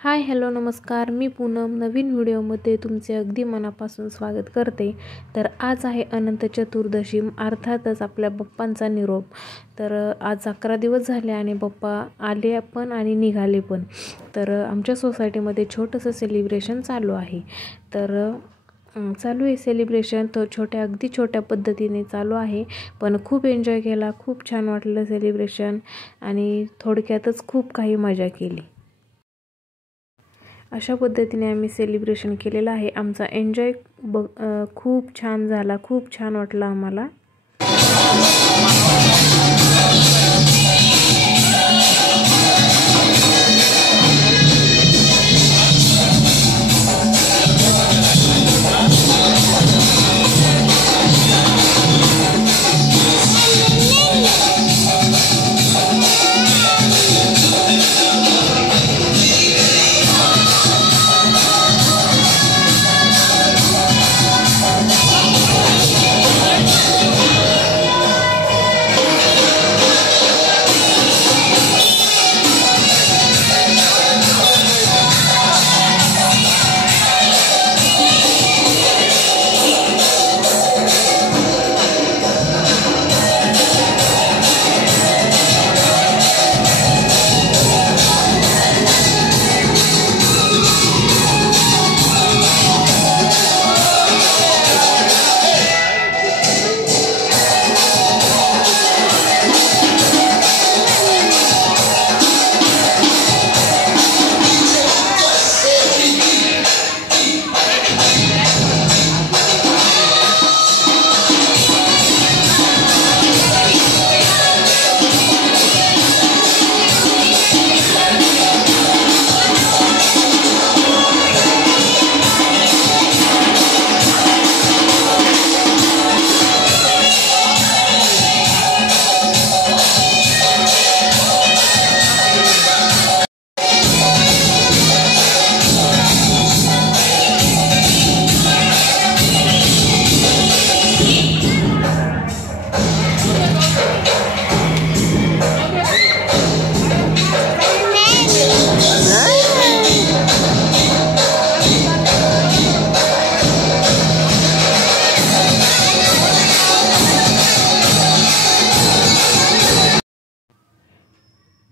Hi hello नमस्कार, मी पूनम नवीन व्हिडिओमध्ये तुमचे अगदी मनापासून स्वागत करते। तर आज आहे अनंत चतुर्दशी, अर्थातच आपल्या बाप्पांचा निरोप। तर आज 11 दिवस झाले आणि बाप्पा आले पण आणि निघाले पण। तर आमच्या सोसायटीमध्ये छोटंसं सेलिब्रेशन चालू आहे। तर चालू आहे सेलिब्रेशन, तर अगदी छोट्या पद्धतीने चालू आहे, पण खूप एन्जॉय केला, खूप छान वाटलं सेलिब्रेशन आणि थोडक्यातच खूप काही मजा केली। अशा पद्धतीने आम्ही सेलिब्रेशन केलेलं आहे। आमचा एन्जॉय खूप छान झाला, खूप छान वाटलं आम्हाला।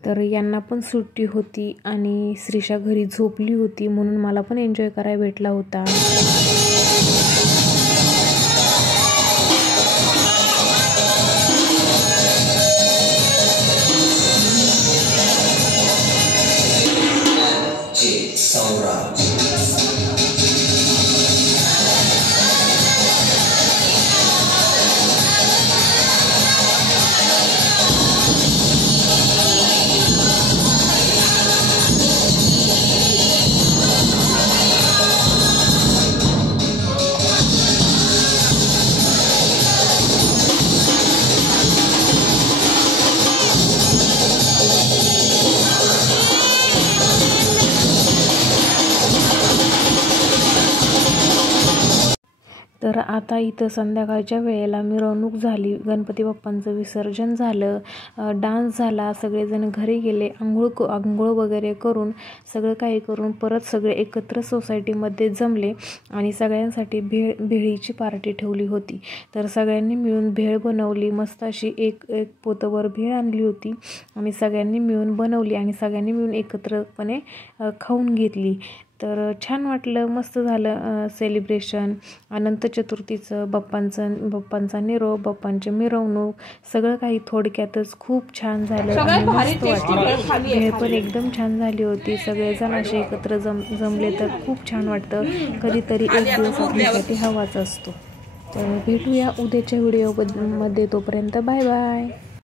तर यांना पण सुट्टी होती आणि श्रीषा घरी झोपली होती, म्हणून मला पण एन्जॉय करायला भेटला होता। तर आता इथं संध्याकाळच्या वेळेला मिरवणूक झाली, गणपती बाप्पांचं विसर्जन झालं, डान्स झाला, सगळेजण घरी गेले, आंघोळ वगैरे करून सगळं काही करून परत सगळे एकत्र सोसायटीमध्ये जमले आणि सगळ्यांसाठी भेळीची पार्टी ठेवली होती। तर सगळ्यांनी मिळून भेळ बनवली, मस्त अशी एक पोतभर भेळ आणली होती आणि सगळ्यांनी मिळून बनवली आणि सगळ्यांनी मिळून एकत्रपणे खाऊन घेतली। तर छान वाटलं, मस्त झालं सेलिब्रेशन। अनंत चतुर्थीचं बाप्पांचा निरोप, बाप्पांची मिरवणूक, सगळं काही थोडक्यातच खूप छान झालं आणि मस्त वाटलं। भेळ पण एकदम छान झाली होती, सगळेजण असे एकत्र जमले तर खूप छान वाटतं। कधीतरी एक दिवस आपल्यासाठी हवाच असतो। तर भेटूया उद्याच्या व्हिडिओमध्ये, तोपर्यंत बाय बाय।